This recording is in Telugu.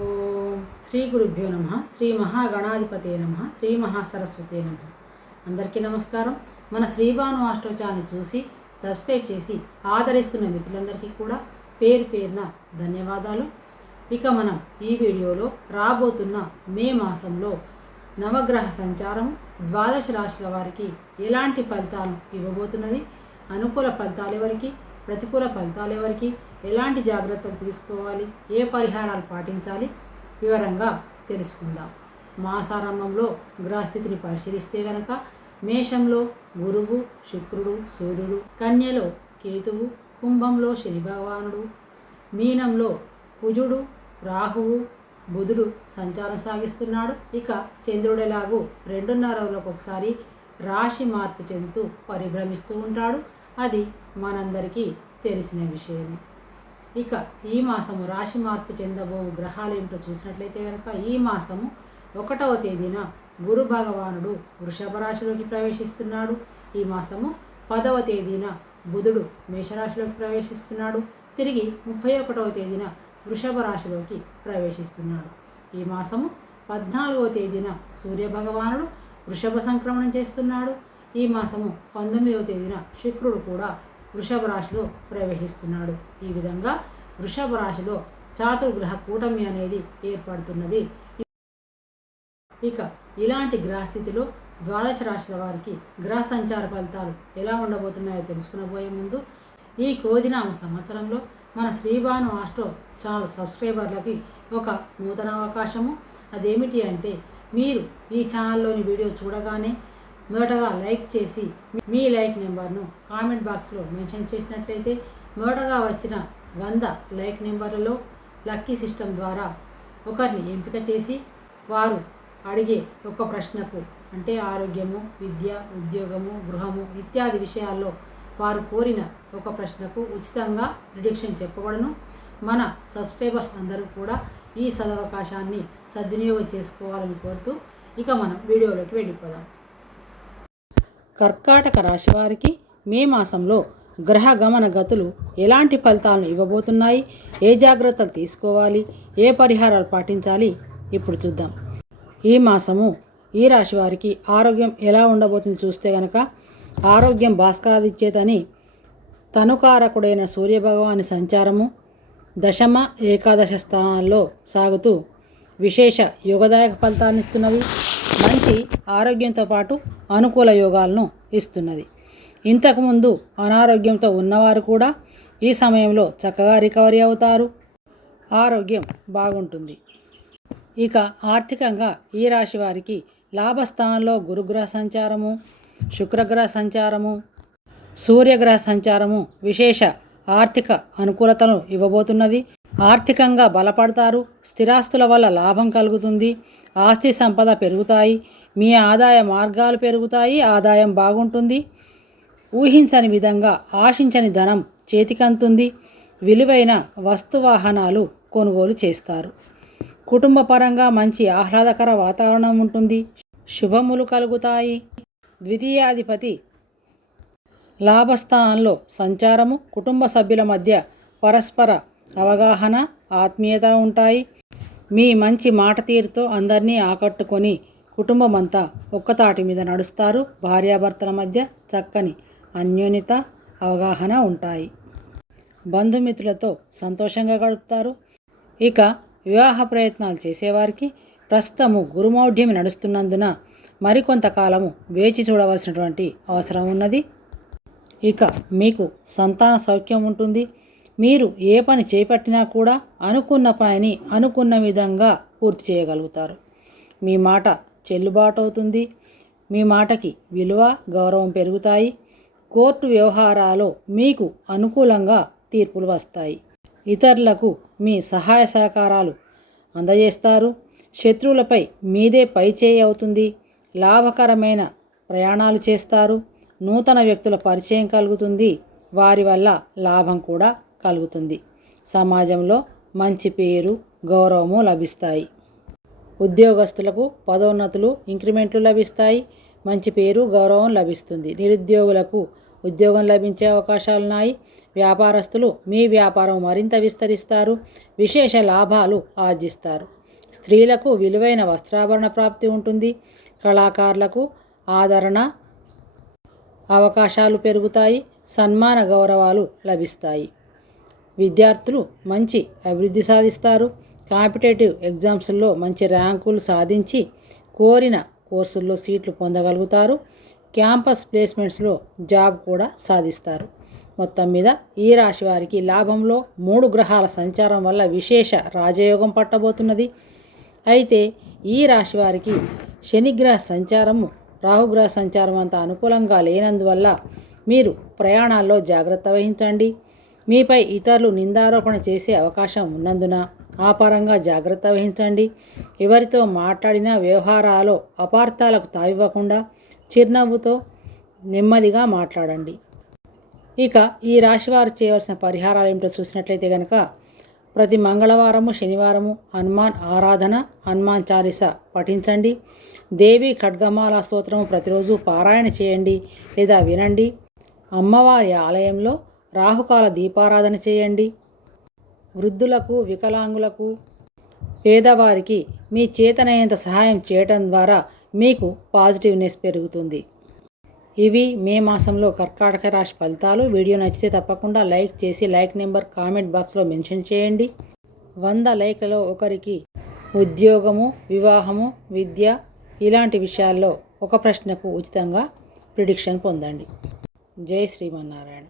ఓం శ్రీ గురుభ్యో నమ శ్రీ మహాగణాధిపతే నమ శ్రీ మహాసరస్వతే నమ. అందరికీ నమస్కారం. మన శ్రీభాను అష్టోచాన్ని చూసి సబ్స్క్రైబ్ చేసి ఆదరిస్తున్న మిత్రులందరికీ కూడా పేరు పేరున ధన్యవాదాలు. ఇక మనం ఈ వీడియోలో రాబోతున్న మే మాసంలో నవగ్రహ సంచారం ద్వాదశ రాశుల వారికి ఎలాంటి ఫలితాలు ఇవ్వబోతున్నది అనుకూల ఫలితాలు ఎవరికి ప్రతికూల ఫలితాలు ఎవరికి? ఎలాంటి జాగ్రత్తలు తీసుకోవాలి? ఏ పరిహారాలు పాటించాలి? వివరంగా తెలుసుకుందాం. మాసారంభంలో గ్రహస్థితిని పరిశీలిస్తే గనక మేషంలో గురువు శుక్రుడు సూర్యుడు కన్యలో కేతువు కుంభంలో శని భగవానుడు మీనంలో కుజుడు రాహువు బుధుడు సంచారం సాగిస్తున్నాడు. ఇక చంద్రుడిలాగూ రెండున్నర రోజులకు ఒకసారి రాశి మార్పు చెందుతూ పరిభ్రమిస్తూ ఉంటాడు. అది మనందరికీ తెలిసిన విషయమే. ఇక ఈ మాసము రాశి మార్పు చెందబో గ్రహాలు ఏమిటో చూసినట్లయితే కనుక ఈ మాసము ఒకటవ తేదీన గురు భగవానుడు వృషభ రాశిలోకి ప్రవేశిస్తున్నాడు. ఈ మాసము పదవ తేదీన బుధుడు మేషరాశిలోకి ప్రవేశిస్తున్నాడు. తిరిగి ముప్పై ఒకటవ తేదీన వృషభ రాశిలోకి ప్రవేశిస్తున్నాడు. ఈ మాసము పద్నాలుగవ తేదీన సూర్య భగవానుడు వృషభ సంక్రమణం చేస్తున్నాడు. ఈ మాసము పంతొమ్మిదవ తేదీన శుక్రుడు కూడా వృషభ రాశిలో ప్రవేశిస్తున్నాడు. ఈ విధంగా వృషభ రాశిలో చాతుర్గ్రహ కూటమి అనేది ఏర్పడుతున్నది. ఇక ఇలాంటి గ్రహస్థితిలో ద్వాదశ రాశుల వారికి గ్రహ సంచార ఫలితాలు ఎలా ఉండబోతున్నాయో తెలుసుకునబోయే ముందు ఈ క్రోధినామ సంవత్సరంలో మన శ్రీభాను ఆస్ట్రో ఛానల్ సబ్స్క్రైబర్లకి ఒక నూతన అవకాశము. అదేమిటి అంటే మీరు ఈ ఛానల్లోని వీడియో చూడగానే మొదటగా లైక్ చేసి మీ లైక్ నెంబర్ను కామెంట్ బాక్స్లో మెన్షన్ చేసినట్లయితే మొదటగా వచ్చిన వంద లైక్ నెంబర్లలో లక్కీ సిస్టమ్ ద్వారా ఒకరిని ఎంపిక చేసి వారు అడిగే ఒక ప్రశ్నకు అంటే ఆరోగ్యము విద్య ఉద్యోగము గృహము ఇత్యాది విషయాల్లో వారు కోరిన ఒక ప్రశ్నకు ఉచితంగా రిడక్షన్ చెప్పబడను. మన సబ్స్క్రైబర్స్ అందరూ కూడా ఈ సదవకాశాన్ని సద్వినియోగం చేసుకోవాలని కోరుతూ ఇక మనం వీడియోలోకి వెళ్ళిపోదాం. కర్కాటక రాశి వారికి మే మాసంలో గ్రహ గమన గతులు ఎలాంటి ఫలితాలను ఇవ్వబోతున్నాయి? ఏ జాగ్రత్తలు తీసుకోవాలి? ఏ పరిహారాలు పాటించాలి? ఇప్పుడు చూద్దాం. ఈ మాసము ఈ రాశి వారికి ఆరోగ్యం ఎలా ఉండబోతుంది చూస్తే గనక ఆరోగ్యం భాస్కరాదిచ్చేతని తనుకారకుడైన సూర్యభగవాని సంచారము దశమ ఏకాదశ స్థానాల్లో సాగుతూ విశేష యోగదాయక ఫలితాన్ని ఇస్తున్నది. మంచి ఆరోగ్యంతో పాటు అనుకూల యోగాలను ఇస్తున్నది. ఇంతకుముందు అనారోగ్యంతో ఉన్నవారు కూడా ఈ సమయంలో చక్కగా రికవరీ అవుతారు. ఆరోగ్యం బాగుంటుంది. ఇక ఆర్థికంగా ఈ రాశి వారికి లాభస్థానంలో గురుగ్రహ సంచారము శుక్రగ్రహ సంచారము సూర్యగ్రహ సంచారము విశేష ఆర్థిక అనుకూలతను ఇవ్వబోతున్నది. ఆర్థికంగా బలపడతారు స్థిరాస్తుల వల్ల లాభం కలుగుతుంది ఆస్తి సంపద పెరుగుతాయి మీ ఆదాయ మార్గాలు పెరుగుతాయి ఆదాయం బాగుంటుంది. ఊహించని విధంగా ఆశించని ధనం చేతికంతుంది విలువైన వస్తువాహనాలు కొనుగోలు చేస్తారు. కుటుంబ పరంగా మంచి ఆహ్లాదకర వాతావరణం ఉంటుంది శుభములు కలుగుతాయి. ద్వితీయాధిపతి లాభస్థానంలో సంచారము కుటుంబ సభ్యుల మధ్య పరస్పర అవగాహన ఆత్మీయత ఉంటాయి. మీ మంచి మాట తీరుతో అందరినీ ఆకట్టుకొని కుటుంబమంతా ఒక్కతాటి మీద నడుస్తారు. భార్యాభర్తల మధ్య చక్కని అన్యోన్యత అవగాహన ఉంటాయి. బంధుమిత్రులతో సంతోషంగా గడుపుతారు. ఇక వివాహ ప్రయత్నాలు చేసేవారికి ప్రస్తుతము గురుమౌఢ్యం నడుస్తున్నందున మరికొంతకాలము వేచి చూడవలసినటువంటి అవసరం ఉన్నది. ఇక మీకు సంతాన సౌఖ్యం ఉంటుంది. మీరు ఏ పని చేపట్టినా కూడా అనుకున్న పనిని అనుకున్న విధంగా పూర్తి చేయగలుగుతారు. మీ మాట చెల్లుబాటు అవుతుంది మీ మాటకి విలువ గౌరవం పెరుగుతాయి. కోర్టు వ్యవహారాలు మీకు అనుకూలంగా తీర్పులు వస్తాయి. ఇతరులకు మీ సహాయ సహకారాలు అందజేస్తారు. శత్రువులపై మీదే పైచేయి అవుతుంది. లాభకరమైన ప్రయాణాలు చేస్తారు. నూతన వ్యక్తుల పరిచయం కలుగుతుంది. వారి వల్ల లాభం కూడా కలుగుతుంది. సమాజంలో మంచి పేరు గౌరవము లభిస్తాయి. ఉద్యోగస్తులకు పదోన్నతులు ఇంక్రిమెంట్లు లభిస్తాయి. మంచి పేరు గౌరవం లభిస్తుంది. నిరుద్యోగులకు ఉద్యోగం లభించే అవకాశాలున్నాయి వ్యాపారస్తులు మీ వ్యాపారం మరింత విస్తరిస్తారు. విశేష లాభాలు ఆర్జిస్తారు. స్త్రీలకు విలువైన వస్త్రాభరణ ప్రాప్తి ఉంటుంది. కళాకారులకు ఆదరణ అవకాశాలు పెరుగుతాయి. సన్మాన గౌరవాలు లభిస్తాయి. విద్యార్థులు మంచి అభివృద్ధి సాధిస్తారు. కాంపిటేటివ్ ఎగ్జామ్స్లో మంచి ర్యాంకులు సాధించి కోరిన కోర్సుల్లో సీట్లు పొందగలుగుతారు. క్యాంపస్ ప్లేస్మెంట్స్లో జాబ్ కూడా సాధిస్తారు. మొత్తం మీద ఈ రాశి వారికి లాభంలో మూడు గ్రహాల సంచారం వల్ల విశేష రాజయోగం పట్టబోతున్నది. అయితే ఈ రాశి వారికి శనిగ్రహ సంచారము రాహుగ్రహ సంచారం అంత అనుకూలంగా లేనందువల్ల మీరు ప్రయాణాల్లో జాగ్రత్త వహించండి. మీపై ఇతరులు నిందారోపణ చేసే అవకాశం ఉన్నందున ఆ పరంగా జాగ్రత్త వహించండి. ఎవరితో మాట్లాడినా వ్యవహారాలు అపార్థాలకు తావివ్వకుండా చిరునవ్వుతో నెమ్మదిగా మాట్లాడండి. ఇక ఈ రాశివారు చేయవలసిన పరిహారాలు ఏమిటో చూసినట్లయితే కనుక ప్రతి మంగళవారము శనివారము హనుమాన్ ఆరాధన హనుమాన్ చాలీస పఠించండి. దేవి ఖడ్గమాల స్తోత్రము ప్రతిరోజు పారాయణ చేయండి లేదా వినండి. అమ్మవారి ఆలయంలో రాహుకాల దీపారాధన చేయండి. వృద్ధులకు వికలాంగులకు పేదవారికి మీ చేతనైనంత సహాయం చేయటం ద్వారా మీకు పాజిటివ్నెస్ పెరుగుతుంది. ఇవి మే మాసంలో కర్కాటక రాశి ఫలితాలు. వీడియో నచ్చితే తప్పకుండా లైక్ చేసి లైక్ నెంబర్ కామెంట్ బాక్స్లో మెన్షన్ చేయండి. వంద లైక్లలో ఒకరికి ఉద్యోగము వివాహము విద్య ఇలాంటి విషయాల్లో ఒక ప్రశ్నకు ఉచితంగా ప్రిడిక్షన్ పొందండి. జై శ్రీమన్నారాయణ.